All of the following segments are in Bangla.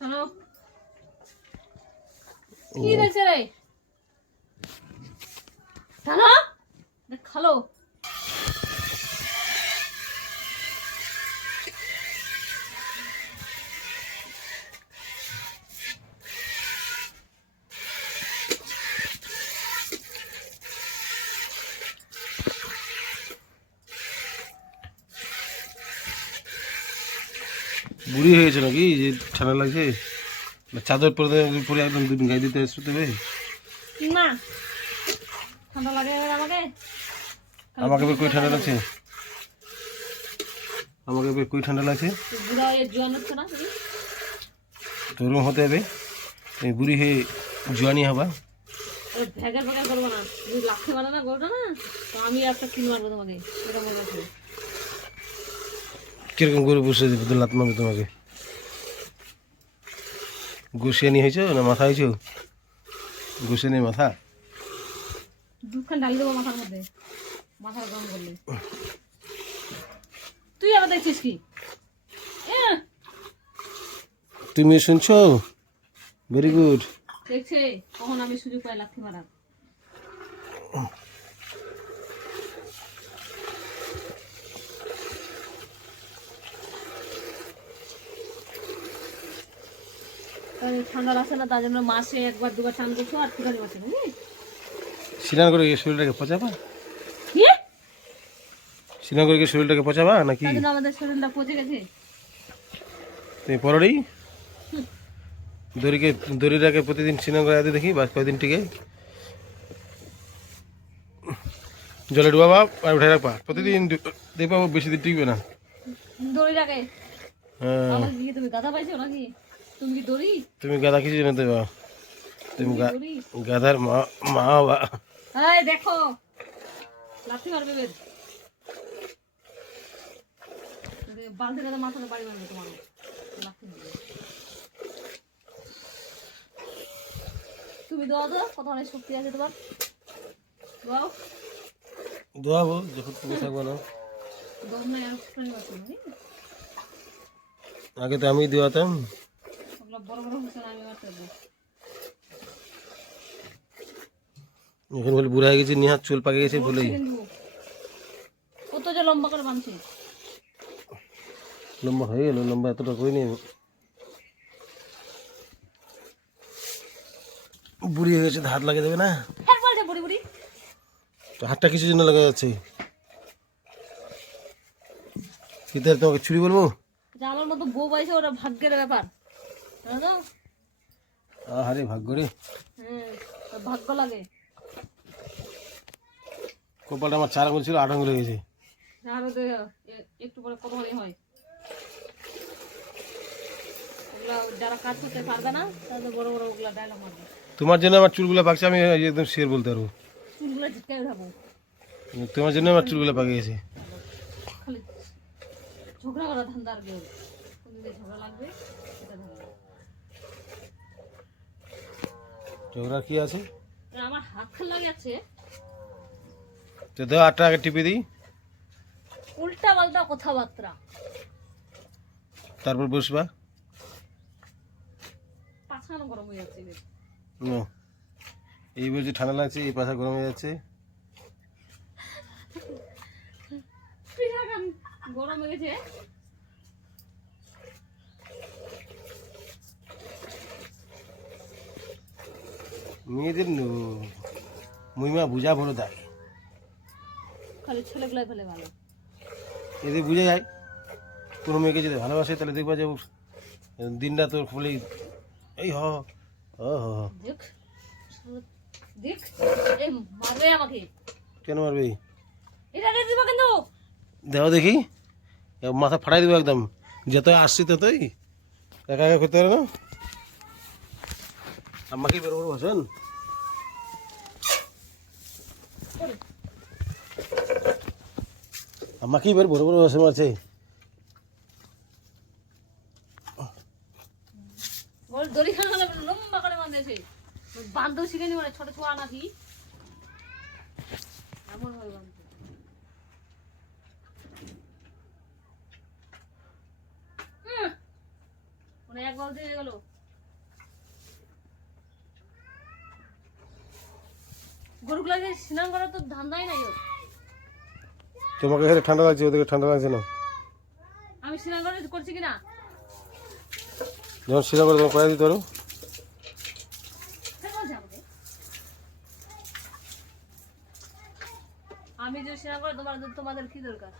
হ্যালো কি দেখছে রে? হ্যালো খালো। বুড়ি হয়ে গেছে নাকি যে ঠান্ডা লাগছে। চাদর পরে পরে একদম দুদিন গায়ে দিতে শুতে হবে না ঠান্ডা লাগে আমাকে? আমাকে কই ঠান্ডা লাগছে? আমাকে কই ঠান্ডা লাগছে? তোরম হতে হবে। এই বুড়ি হয়ে জোয়ানি হবা। এবার ভ্যাগার ভ্যাগার করব না। লাফে মারো না গোলটা না? তো আমি একটা কিনে মারবো তোমাকে। এটা মনে আছে কীরকম করে বসে দেবে লাত মারবে তোমাকে? গুছিয়ে নিয়ে হয়েছো না মাথা হয়েছো? গুছিয়ে নিয়ে মাথা? দুধখান ঢালি দেবো মাথার মধ্যে। মাথার গরম করলে। তুই আবার দেখছিস কি? তুমি শুনছো? ভেরি গুড দেখছে। কখন আমি সুযোগ পাই লাথি মারার। ঠান্ডা লাগছে না তার জন্য মাসে একবার দুবার স্নান করছ আর ঠিকানি মাসে স্নান করে শরীরটাকে পচাবা? স্নান করে শরীরটাকে পচাবা নাকি? আমাদের শরীরটা পচে গেছে। তুমি দড়িকে দড়িটাকে প্রতিদিন স্নান করে আদি দেখি বাস কয়দিন টিকে। জলে ডুবাবা আর উঠে রাখবা। প্রতিদিন দেখবা বেশি দিন টিকবে না। দড়ি লাগে হ্যাঁ পাইছো নাকি? তুমি কি দড়ি? তুমি গাদা কিছু জন্য দেবা। তুমি গাধার মা মা হবা এই দেখো। লাথি মারবে বেদ বালতি কাদা মাথাতে বাড়ি মারবে তোমার লাথি মারবে। তুমি দাও তো কত অনেক শক্তি আছে তোমার। দাও। দোয়াবো যখন তুমি থাকব না? আগে তো আমি দোয়াতাম এখন বলে বুড়া হয়ে গেছে নিহাত চুল পাকে গেছে বলেই। কত যে লম্বা করে বানছে। লম্বা হয়ে গেল লম্বা এতটা করে নিয়ে বুড়ি হয়ে গেছে হাত লাগিয়ে দেবে না? হ্যাঁ হাতটা কিছুর জন্য লাগা যাচ্ছে কিন্তু তোমাকে ছুরি বলব? আমার মতো বউ পাইছে ওটা ভাগ্যের ব্যাপার। আরে ভাগ্য রে। ভাগ্য লাগে। কপালটা আমার চার আঙুল ছিল আট আঙুল গেছে। আরও একটু পরে হয়। যারা কাজ করতে পারবে না তাদের বড় বড় ওগুলা ডায়লগ মারবে। তোমার জন্য আমার চুলগুলো পাকছে আমি একদম শের বলতে পারব। চুলগুলো ঝিটকাই উঠাবো। তোমার জন্য আমার চুলগুলো পাকে গেছে। খালি ঝগড়া করা ধান্দা আর কেউ। ঝগড়া লাগবে ঝগড়া কি আছে আমার হাত খাল লাগে আছে তো দাও আটটা আগে টিপে দিই। উল্টা পাল্টা কথাবার্তা। তারপর বসবা। পাছানো গরম হয়ে যাচ্ছে। নো এই বলছে ঠান্ডা লাগছে এই পাশা গরম হয়ে যাচ্ছে। গরম হয়ে গেছে। মেয়েদের মহিমা বুঝা বড় দায় খালি ছেলেগুলাই ফেলে ভালো। এদের বুঝে যায় কোনো মেয়েকে যদি ভালোবাসে তাহলে দেখবা যে দিনটা তোর ফুলেই এই হ কেন মারবে? দেখো দেখি মাথা ফাটাই দেবো একদম যত আসছি ততই। একা একা করতে পারে না? আমাকে বেরো বড় ভাষণ আমাকেই বের বড় বড় ভাষণ মারছে বান্ধব শিখে নি মানে ছোট ছোয়া নাকি? এমন হয় হয়ে গেল। গরুগুলাকে স্নান করার তো ধান্দাই নাই ওর। তোমাকে এখানে ঠান্ডা লাগছে ওদেরকে ঠান্ডা লাগছে না। আমি স্নান করে করছি যখন শ্রীনগর তোমার করে দিতে পারো? আমি যে স্নান করে তোমার তোমাদের কি দরকার?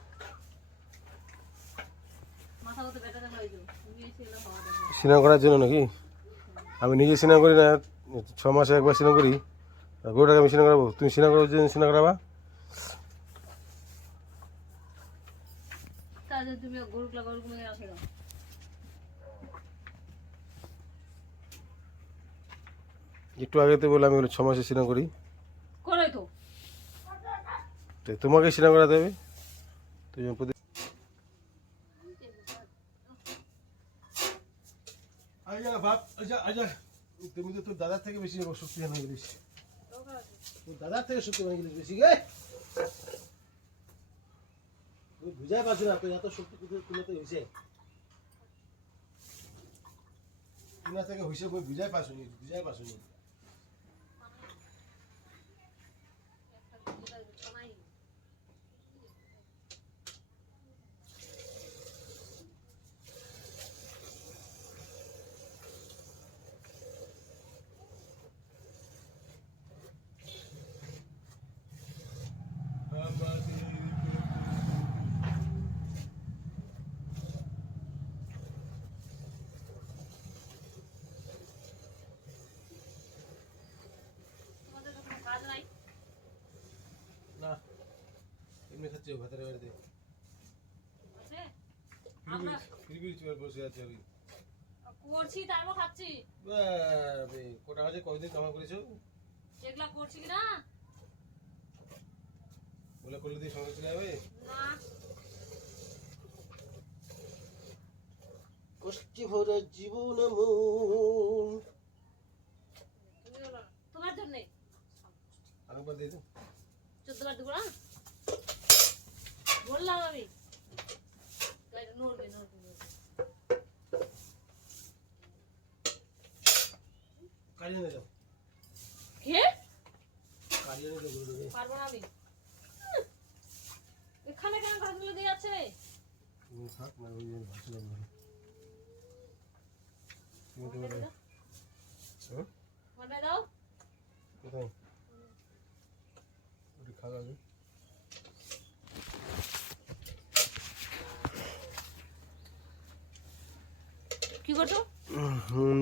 স্নান করার জন্য। নাকি? আমি নিজে স্নান করি না ছ মাসে একবার স্নান করি। গরুটাকে আমি স্নান করাবো? তুমি স্নান করার জন্য স্নান করাবা। তুমি দাও একটু আগে তো বলে আমি বলে ছ মাসে স্নান করি। করোই তো। তো তোমাকে স্নান করাতে হবে? তুমি প্রতি আজা বাপ আজা আজা তুমি তো তোর দাদার থেকে বেশি শক্তিমান হয়ে গেলিস। তোর দাদার থেকে শক্তিমান হয়ে গেলিস বেশি গে তুমি বুঝাই পারছ না তো এত শক্তি তুলাতে হয়েছে তুলা থেকে হয়েছে বুঝাই পারছ বুঝাই পারছ তোমাদের তো কোনো কাজ নাই না খাচ্ছি ভাতের বাড়িতে আছে? আমরা ফিরবির চুয়ার বসে আছে আমি। করছি তারপর খাচ্ছি। বাবা, কোটা আছে কয়দিন কামা করেছ? যেগুলা করছি কিনা? বলে করলে দিয়ে সঙ্গে চলে যাবে? না। কষ্টি ভরা জীবন মন। তোমার জন্যে। আরেকবার দিয়ে দিন। চোদ্দ বার দেবো না বললাম আমি। নড়বে নড়বে নড়বে। কালিয়ে নিয়ে যাও কে? কালিয়ে নিয়ে যাও পারব না আমি। এখানে কেন দিয়ে আছে থাক না ওই দাও। কোথায়? ওটি খাওয়া যাবে কি করছ হুম,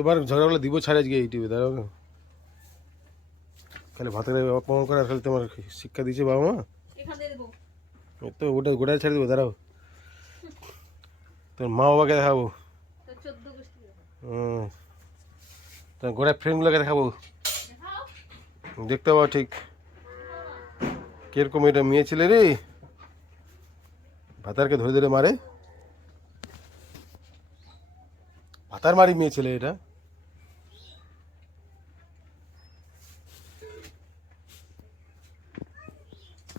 তোমার ঝগড়াগুলো দিব ছাড়ে আজকে ইউটিউবে দাঁড়াও না খালি ভাতের অপমান করে খালি তোমার শিক্ষা দিয়েছে বাবা মা। তো ওটা গোটায় ছেড়ে দেবো দাঁড়াও। তোর মা বাবাকে দেখাবো। হুম। তোর গোটায় ফ্রেন্ডগুলোকে দেখাবো। দেখতে পাবো ঠিক। কীরকম এটা মেয়ে ছেলে রে। ভাতারকে ধরে ধরে মারে। ভাতার মারি মেয়ে ছেলে এটা।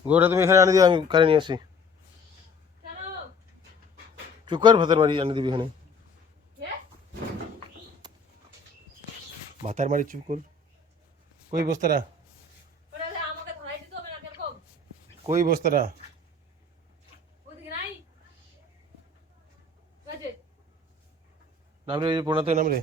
গোটা তুমি এখানে আনে দিও, আমি কারে নিয়ে আসি? চুপ কর, ভাতার মারি আনে দিবি এখানে। ভাতার মারি চুপ কই বস্তারা? কই বস্তারা? নাম রে প্রণাত নাম রে।